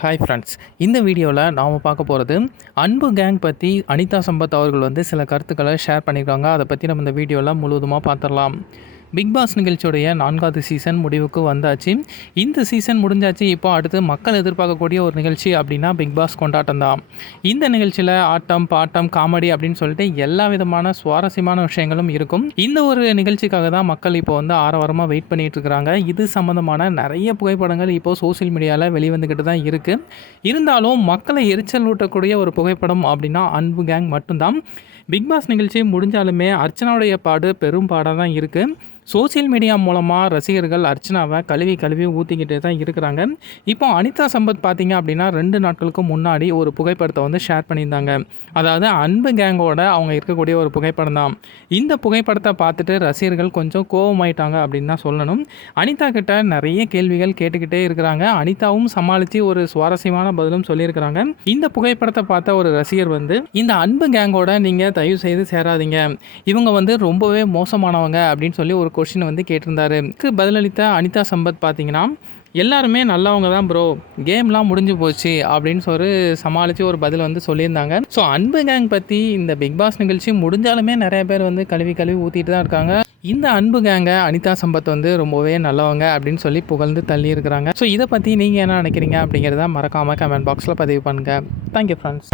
Hi friends, இந்த வீடியோவில் நாம் பார்க்க போகிறது அன்பு கேங் பற்றி அனிதா சம்பத் அவர்கள் வந்து சில கருத்துக்களை ஷேர் பண்ணியிருக்காங்க. அதை பற்றி நம்ம இந்த வீடியோவில் முழுவதுமாக பார்த்துடலாம். பிக் பாஸ் நிகழ்ச்சியுடைய 4வது சீசன் முடிவுக்கு வந்தாச்சு. இந்த சீசன் முடிஞ்சாச்சு. இப்போ அடுத்து மக்கள் எதிர்பார்க்கக்கூடிய ஒரு நிகழ்ச்சி அப்படின்னா பிக் பாஸ் கொண்டாட்டம் தான். இந்த நிகழ்ச்சியில் ஆட்டம், பாட்டம், காமெடி அப்படின்னு சொல்லிட்டு எல்லா விதமான சுவாரஸ்யமான விஷயங்களும் இருக்கும். இந்த ஒரு நிகழ்ச்சிக்காக தான் மக்கள் இப்போ வந்து ஆரவாரமாக வெயிட் பண்ணிட்டு இருக்கிறாங்க. இது சம்மந்தமான நிறைய புகைப்படங்கள் இப்போது சோசியல் மீடியாவில் வெளிவந்துக்கிட்டு தான் இருக்குது. இருந்தாலும் மக்களை எரிச்சல் ஊட்டக்கூடிய ஒரு புகைப்படம் அப்படின்னா அன்பு கேங் மட்டும்தான். பிக் பாஸ் நிகழ்ச்சி முடிஞ்சாலுமே அர்ச்சனாவுடைய பாடு பெரும் பாடாக தான் இருக்குது. சோசியல் மீடியா மூலமாக ரசிகர்கள் அர்ச்சனாவை கழுவி ஊற்றிக்கிட்டே தான் இருக்கிறாங்க. இப்போ அனிதா சம்பத் பார்த்திங்க அப்படின்னா 2 நாட்களுக்கு முன்னாடி ஒரு புகைப்படத்தை வந்து ஷேர் பண்ணியிருந்தாங்க. அதாவது அன்பு கேங்கோட அவங்க இருக்கக்கூடிய ஒரு புகைப்படம் தான். இந்த புகைப்படத்தை பார்த்துட்டு ரசிகர்கள் கொஞ்சம் கோபமாயிட்டாங்க அப்படின்னு தான் சொல்லணும். அனிதா கிட்ட நிறைய கேள்விகள் கேட்டுக்கிட்டே இருக்கிறாங்க. அனிதாவும் சமாளித்து ஒரு சுவாரஸ்யமான பதிலும் சொல்லியிருக்கிறாங்க. இந்த புகைப்படத்தை பார்த்த ஒரு ரசிகர் வந்து, இந்த அன்பு கேங்கோட நீங்கள் தயவு செய்து சேராதீங்க, இவங்க வந்து ரொம்பவே மோசமானவங்க அப்படின்னு சொல்லி ஒரு கொஸ்டின் வந்து கேட்டிருந்தாரு. பதிலளித்த அனிதா சம்பத் பார்த்தீங்கன்னா, எல்லாருமே நல்லவங்க தான் ப்ரோ, கேம்லாம் முடிஞ்சு போச்சு அப்படின்னு சொல்லி சமாளித்து ஒரு பதில் வந்து சொல்லியிருந்தாங்க. ஸோ அன்பு கேங் பற்றி இந்த பிக் பாஸ் நிகழ்ச்சி முடிஞ்சாலுமே நிறைய பேர் வந்து கழுவி ஊற்றிட்டு தான் இருக்காங்க. இந்த அன்பு கேங்கை அனிதா சம்பத் வந்து ரொம்பவே நல்லவங்க அப்படின்னு சொல்லி புகழ்ந்து தள்ளி இருக்கிறாங்க. ஸோ இதை பற்றி நீங்கள் என்ன நினைக்கிறீங்க அப்படிங்கிறத மறக்காமல் கமெண்ட் பாக்ஸில் பதிவு பண்ணுங்கள். Thank you friends.